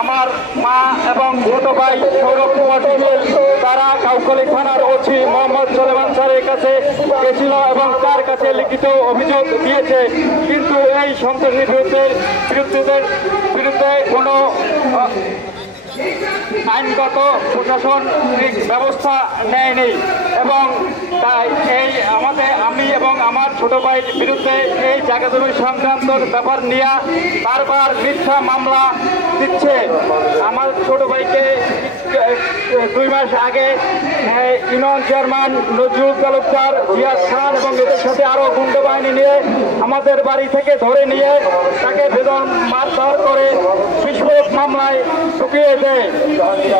আমার মা এবং ছোট ভাই সৌরভ কুমার ডিজেল তারা কাউখালী থানার ওসি মোহাম্মদ সুলেমান স্যারের কাছে গেছিল এবং তার কাছে লিখিত অভিযোগ দিয়েছে, কিন্তু এই সন্ত্রাসী বিরুদ্ধে কোনো আইনগত প্রশাসনিক ব্যবস্থা নেয়নি এবং তাই আমি এবং আমার ছোট ভাইয়ের বিরুদ্ধে এই জায়গা জমি সংক্রান্ত ব্যাপার নিয়ে বারবার মিথ্যা মামলা দিচ্ছে। আমার ছোট ভাইকে 2 মাস আগে ইউনিয়ন চেয়ারম্যান নজরুল তালুকদার, জিয়াদ খান এবং এদের সাথে আরও গুন্ডা বাহিনী নিয়ে আমাদের বাড়ি থেকে ধরে নিয়ে তাকে বেদম মারধর করে বিস্ফোরক মামলায় ঢুকিয়ে দেয়।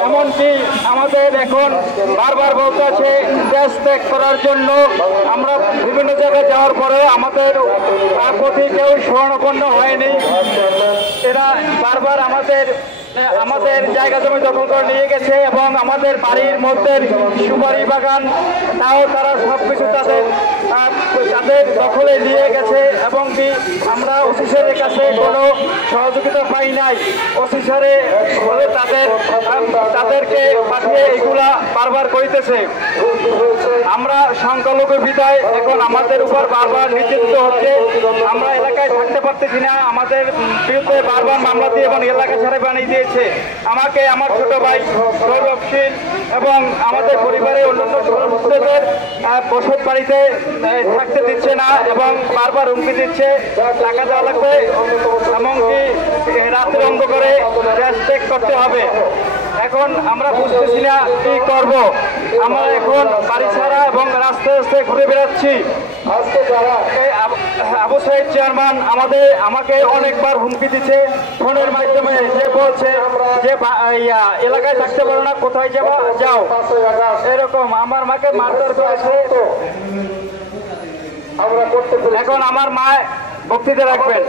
এমনকি আমাদের এখন বারবার বলতে আছে দেশ ত্যাগ করার জন্য। আমরা বিভিন্ন জায়গায় যাওয়ার পরে আমাদের প্রতি কেউ শরণাপন্ন হয়নি। এরা বারবার আমাদের জায়গা জমি দখল করে নিয়ে গেছে এবং আমাদের বাড়ির মধ্যে সুপারি বাগান তাও তারা সবকিছু তাদের দখলে নিয়ে গেছে এবং কি আমরা ওসি স্যারের কাছে কোনো সহযোগিতা পাই নাই। ওসি স্যারে তাদেরকে পাঠিয়ে এগুলা বারবার করিতেছে। আমরা সংখ্যালঘু বিধায় এখন আমাদের উপর বারবার নির্যাতিত হচ্ছে। আমরা এলাকায় থাকতে পারতেছি না। আমাদের বিরুদ্ধে বারবার মামলা দিয়ে এবং এলাকা ছাড়া বানিয়ে দিয়েছে। আমাকে আমার ছোট ভাই সৌরভ সিং এবং আমাদের পরিবারের অন্যান্য সদস্যদের বসত বাড়িতে থাকতে দিচ্ছে না এবং বারবার হুমকি দিচ্ছে টাকা দেওয়া লাগবে, এমনকি রাতের অন্ধকারে দেশ ত্যাগ করতে হবে। এখন আমরা বুঝতেছি না কি করব। আমরা এখন বাড়ি ছাড়া এবং রাস্তায় রাস্তায় ঘুরে বেড়াচ্ছি। আবু সাইদ চেয়ারম্যান আমাকে অনেকবার হুমকি দিচ্ছে ফোনের মাধ্যমে, যে বলছে যে এলাকায় থাকতে পারো না, কোথায় যাও এরকম আমার মাকে মারধর করেছে। এখন আমার মা বক্তৃতা রাখবেন।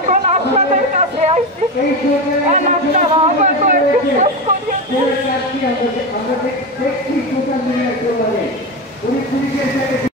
এখন আপনাদের কাছে আসছি।